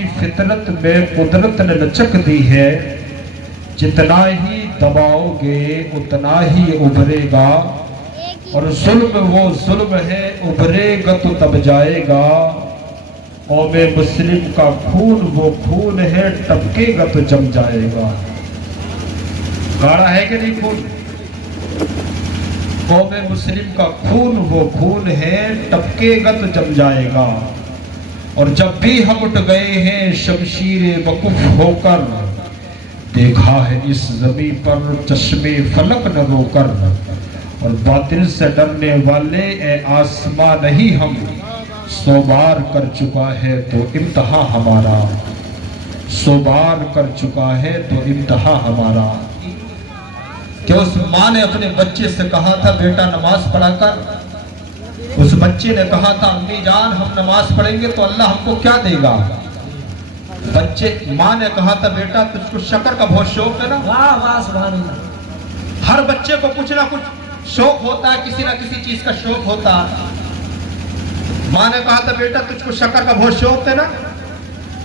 کی فطرت میں قدرت نے لچک دی ہے، جتنا ہی دباؤ گے اتنا ہی ابھرے گا، اور ظلم وہ ظلم ہے ابھرے گا تو تب جائے گا۔ قوم مسلم کا خون وہ خون ہے ٹپکے گا تو جم جائے گا۔ گاڑا ہے کہ نہیں خون؟ قوم مسلم کا خون وہ خون ہے ٹپکے گا تو جم جائے گا۔ اور جب بھی ہم اٹھ گئے ہیں شمشیر وقف ہو کر، دیکھا ہے اس زمین پر چشمے فلک نہ رو کر، اور باطل سے ڈرنے والے اے آسماں نہیں ہم، 100 بار کر چکا ہے تو امتحان ہمارا، 100 بار کر چکا ہے تو امتحان ہمارا۔ کہ اس ماں نے اپنے بچے سے کہا تھا بیٹا نماز پڑھا کر، اس بچے نے کہا تھا امی جان ہم نماز پڑھیں گے تو اللہ ہم کو کیا دے گا؟ ماں نے کہا تھا بیٹا تجھ کو شکر کا بہت شوق ہے نا؟ واہ واہ سبحان اللہ۔ ہر بچے کو کچھ نہ کچھ شوق ہوتا ہے، کسی نہ کسی چیز کا شوق ہوتا ہے۔ ماں نے کہا تھا بیٹا تجھ کو شکر کا بہت شوق ہے نا؟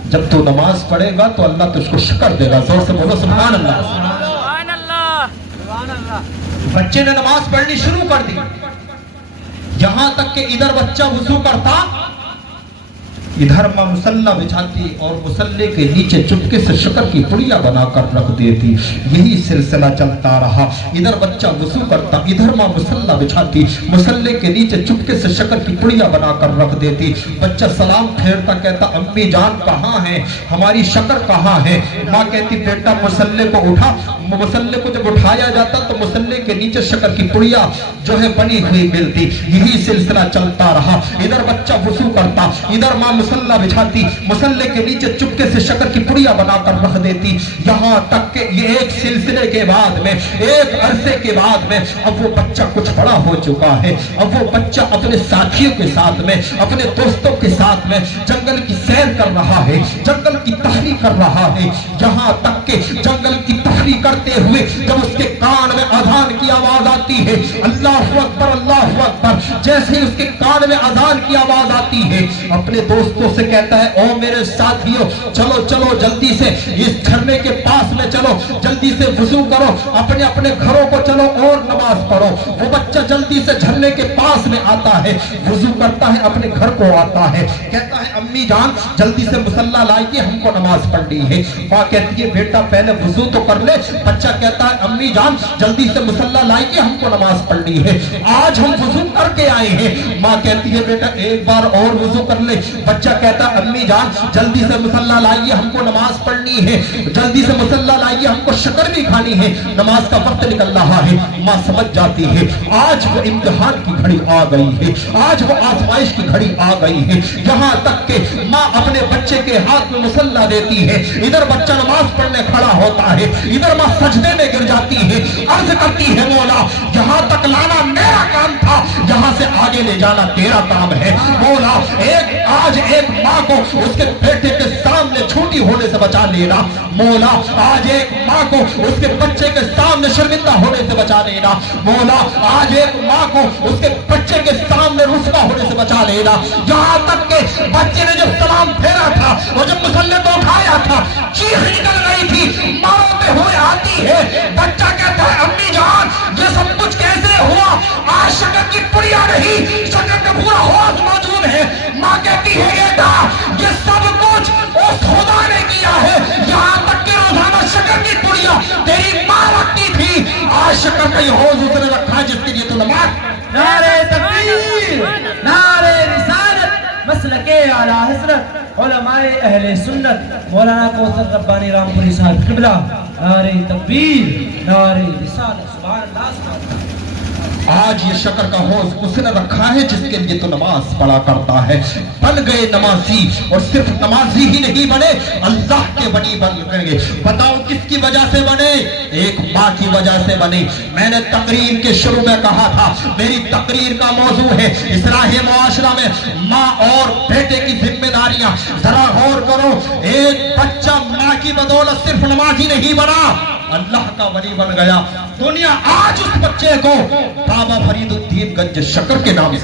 جب تو نماز پڑھے گا تو اللہ تجھ کو شکر دے گا۔ زور سے بولو سبحان اللہ۔ سبحان اللہ سبحان اللہ۔ بچے نے نماز پڑھنی شروع کر دی، یہاں تک کہ ادھر بچہ وضو کرتا، ادھر ماں مصلی بچھاتی اور مصلی کے نیچے چپکے سے شکر کی پڑیا بنا کر رکھ دیتی۔ یہی سلسلہ چلتا رہا، ادھر بچہ وضو کرتا، ادھر ماں مصلی بچھاتی، مصلی کے نیچے چپکے سے شکر کی پڑیا بنا کر رکھ دیتی۔ بچہ سلام پھیرتا کہتا امی جان کہاں ہیں، ہماری شکر کہاں ہے؟ ماں کہتی بیٹا مصلی کو اٹھا۔ مصلی کو جب اٹھایا جاتا تو مصلی کے نیچے شکر کی پڑیا جو ہے بنی ہوئی ملتی۔ یہی سلسلہ چلتا رہا، ادھر بچہ وضو کرتا، ادھر ماں مصلی بچھاتی، مصلی کے نیچے چپکے سے شکر کی پڑیا بنا کر رکھ دیتی۔ یہاں تک کہ یہ ایک سلسلے کے بعد میں، ایک عرصے کے بعد میں اب وہ بچہ کچھ بڑا ہو چکا ہے۔ اب وہ بچہ اپنے ساتھیوں کے ساتھ میں، اپنے دوستوں کے ساتھ میں جنگل کی سیر کر رہا ہے، جنگل کی تفریح کر رہا ہے۔ یہاں تک کہ جنگل کی تفریح کرتے ہوئے جب اس کے کان میں اذان کی آواز آتی ہے، اللہ اکبر اللہ اکبر، جیسے اس کے کان میں اذان کی آواز آتی ہے، اپنے دوستوں سے کہتا ہے او میرے ساتھیوں چلو چلو جلدی سے اس جھرنے کے پاس میں چلو، جلدی سے وضو کرو، اپنے اپنے گھروں کو چلو اور نماز پڑھو۔ وہ بچہ جلدی سے جھرنے کے پاس میں آتا ہے، وضو کرتا ہے، اپنے گھر کو آتا ہے، کہتا ہے امی جان جلدی سے مصلی لائیے ہم کو نماز پڑھنی ہے۔ ماں کہتی ہے بیٹا پہلے وضو تو کر لے۔ بچہ کہتا ہے امی جان جلدی سے مصلی لائیے ہم کو نماز پڑھنی ہے، آج ہم وضو کر کے آئے ہیں۔ ماں کہتی ہے بیٹا ایک بار اور وضو کر لے۔ بچہ کہتا ہے امی جان جلدی سے مصلی لائیے ہم کو نماز پڑھنی ہے، جلدی سے مصلی لائیے ہم کو شکر بھی کھانی ہے، نماز کا وقت نکل رہا ہے۔ ماں سمجھ جاتی ہے آج وہ امتحان کی گھڑی آ گئی ہے، آج وہ آزمائش کی گھڑی آ گئی ہے۔ یہاں تک کہ ماں اپنے بچے کے ہاتھ میں مصلی دیتی ہے، ادھر بچہ نماز پڑھنے کھڑا ہوتا ہے، ادھر ماں سجدے میں گر جاتی ہے، عرض کرتی ہے مولا یہاں تک لانا میرا کام تھا، یہاں سے آگے لے جانا تیرا کام ہے۔ مولا آج ایک ماں کو اس کے بیٹے کے سامنے چھوٹی ہونے سے بچا لینا، مولا آج ایک ماں کو اس کے بچے کے سامنے شرمندہ ہونے سے بچا لینا، مولا آج ایک ماں کو اس کے بچے کے سامنے رسوا ہونے سے بچا لینا۔ یہاں تک کہ بچے نے جب سلام پھیرا تھا اور جب مصلی کو اٹھایا تھا چیخ نکل گئی تھی، ماں روتے ہوئے آتی ہے، بچہ کہتا ہے امی جان یہ سب کچھ کیسے ہوا؟ آج شکر کی پڑیا نہیں، شکر کا پورا ہوش موجود ہے۔ ماں کہتی ہے بیٹا یہ سب کچھ اس خدا نے کیا ہے، یہاں تک کہ روزانہ شکر کی پڑیا تیری ماں رکھتی تھی، آج شکر کا یہ حوض اس نے رکھا جس کے لیے تو نماز۔ نعرہ تکبیر، نعرہ رسالت، مسلک اعلیٰ حضرت علماء اہل سنت مولانا کوثر ربانی رام پوری صاحب قبلہ، نعرہ تکبیر، نعرہ رسالت، سبحان اللہ سبحان اللہ۔ آج یہ شکر کا حوض اس نے رکھا ہے جس کے لیے تو نماز پڑھا کرتا ہے۔ بن گئے نمازی، اور صرف نمازی ہی نہیں بنے، اللہ کے بنی بن گئے۔ بتاؤ کس کی وجہ سے بنے؟ ایک ماں کی وجہ سے بنے۔ میں نے تقریر کے شروع میں کہا تھا میری تقریر کا موضوع ہے اصلاح معاشرہ میں ماں اور بیٹے کی ذمہ داریاں۔ ذرا غور کرو، ایک بچہ ماں کی بدولت صرف نمازی نہیں بنا، اللہ کا ولی بن گیا۔ دنیا آج اس بچے کو بابا فرید الدین گنج شکر کے نام سے